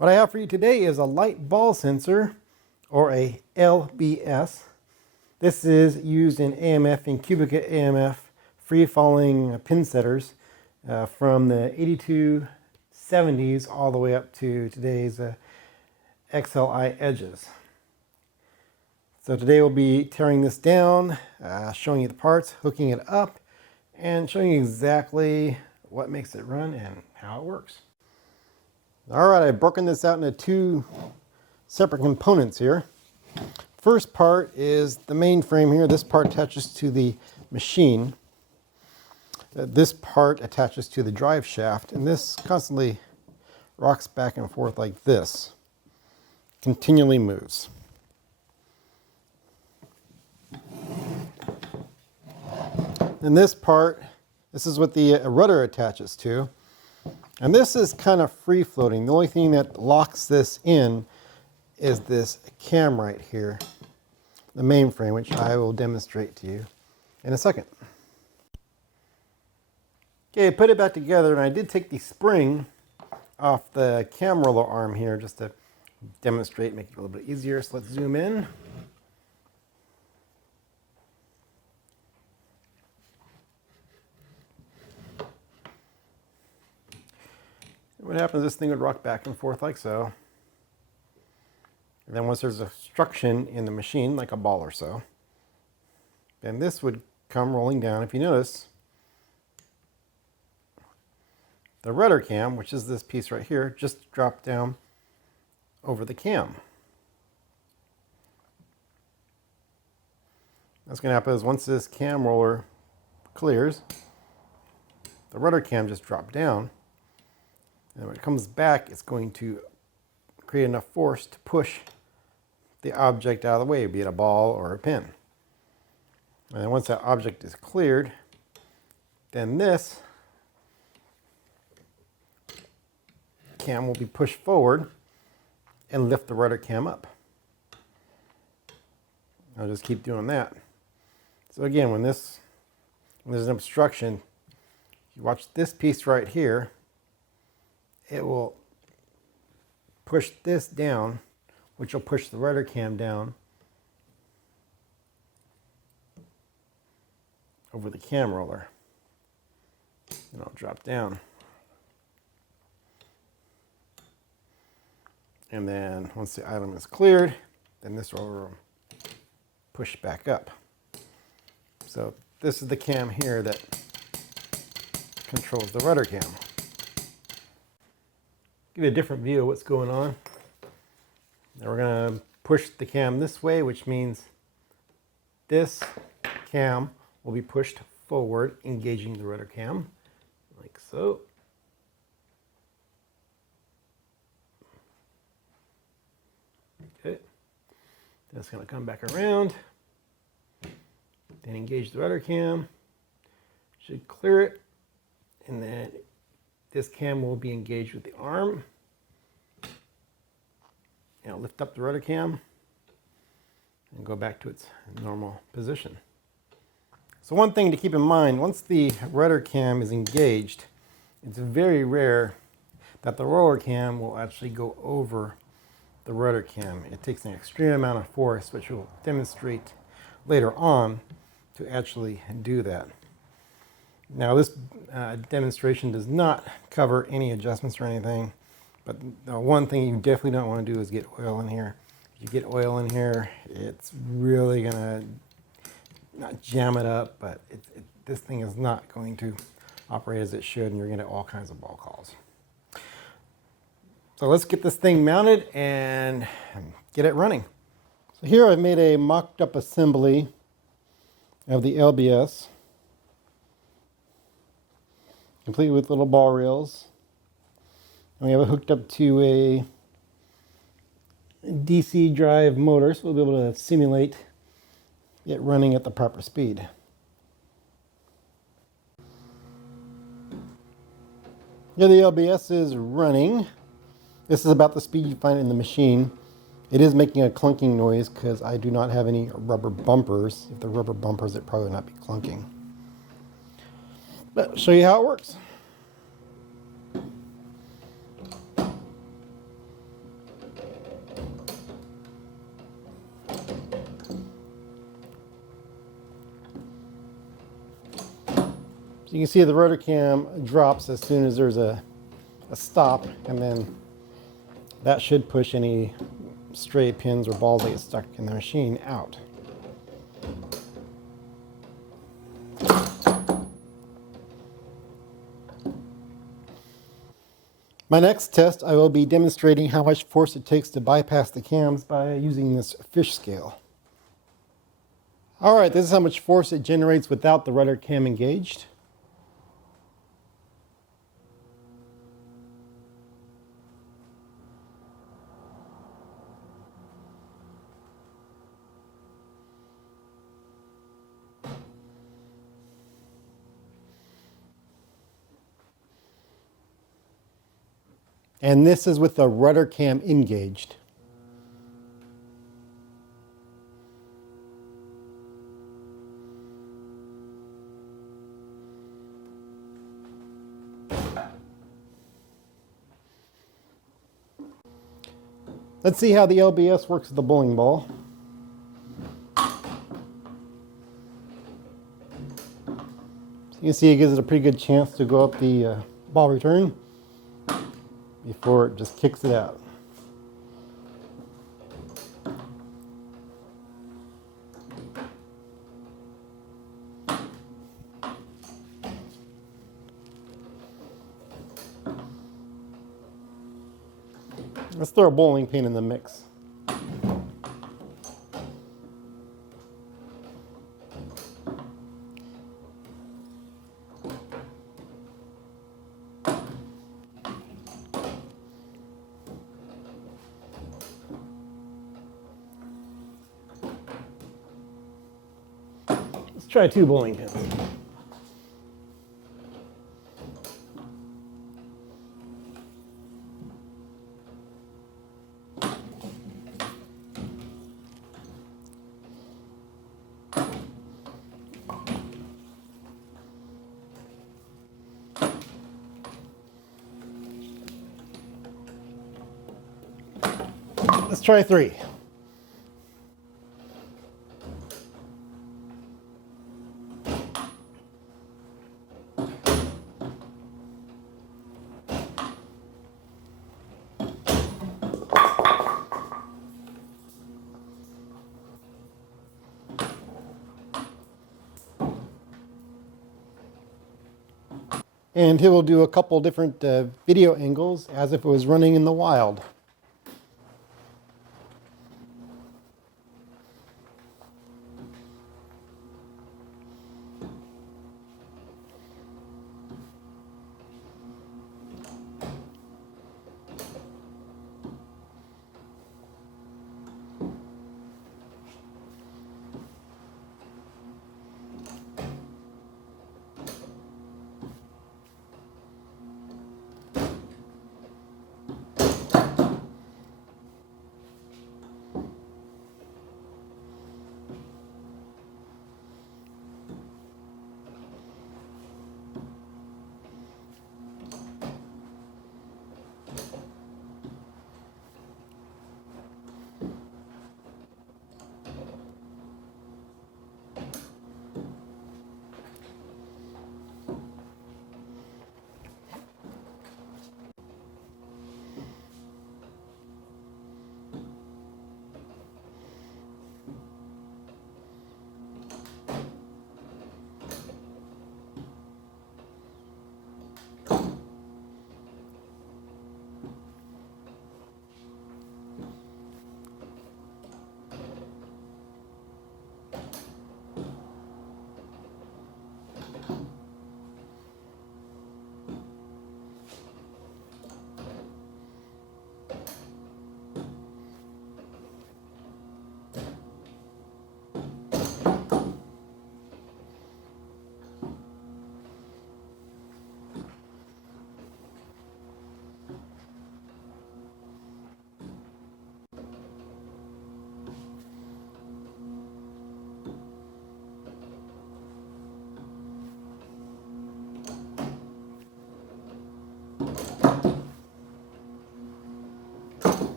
What I have for you today is a light ball sensor, or a LBS. This is used in AMF and Qubica AMF free-falling pin setters from the 8270s all the way up to today's XLI edges. So today we'll be tearing this down, showing you the parts, hooking it up, and showing you exactly what makes it run and how it works. All right, I've broken this out into two separate components here. First part is the mainframe here. This part attaches to the machine. This part attaches to the drive shaft, and this constantly rocks back and forth like this. Continually moves. And this part, this is what the rudder attaches to. And this is kind of free floating. The only thing that locks this in is this cam right here, the mainframe, which I will demonstrate to you in a second. Okay, I put it back together, and I did take the spring off the cam roller arm here just to demonstrate, make it a little bit easier. So let's zoom in. What happens, this thing would rock back and forth like so. And then once there's obstruction in the machine, like a ball or so, then this would come rolling down. If you notice, the rudder cam, which is this piece right here, just dropped down over the cam. What's going to happen is once this cam roller clears, the rudder cam just dropped down. And when it comes back, it's going to create enough force to push the object out of the way, be it a ball or a pin. And then once that object is cleared, then this cam will be pushed forward and lift the rudder cam up. I'll just keep doing that. So again, when there's an obstruction, you watch this piece right here, it will push this down, which will push the rudder cam down over the cam roller. And it'll drop down. And then once the item is cleared, then this roller will push back up. So this is the cam here that controls the rudder cam. Give you a different view of what's going on. Now we're going to push the cam this way, which means this cam will be pushed forward, engaging the rudder cam, like so. Okay, that's going to come back around, then engage the rudder cam, should clear it, and then this cam will be engaged with the arm. And it'll lift up the rudder cam and go back to its normal position. So one thing to keep in mind, once the rudder cam is engaged, it's very rare that the roller cam will actually go over the rudder cam. It takes an extreme amount of force, which we'll demonstrate later on, to actually do that. Now this demonstration does not cover any adjustments or anything, but the one thing you definitely don't want to do is get oil in here. If you get oil in here, it's really going to not jam it up, but this thing is not going to operate as it should, and you're going to get all kinds of ball calls. So let's get this thing mounted and get it running. So here I've made a mocked up assembly of the LBS, complete with little ball rails. And we have it hooked up to a DC drive motor, so we'll be able to simulate it running at the proper speed. Here the LBS is running. This is about the speed you find in the machine. It is making a clunking noise because I do not have any rubber bumpers. If they're rubber bumpers, it probably would not be clunking. But I'll show you how it works. So you can see the rotor cam drops as soon as there's a stop, and then that should push any stray pins or balls that get stuck in the machine out. My next test, I will be demonstrating how much force it takes to bypass the cams by using this fish scale. All right, this is how much force it generates without the rudder cam engaged. And this is with the rudder cam engaged. Let's see how the LBS works with the bowling ball. So you can see it gives it a pretty good chance to go up the ball return before it just kicks it out. Let's throw a bowling pin in the mix. Let's try 2 bowling pins. Let's try 3. And he will do a couple different video angles as if it was running in the wild.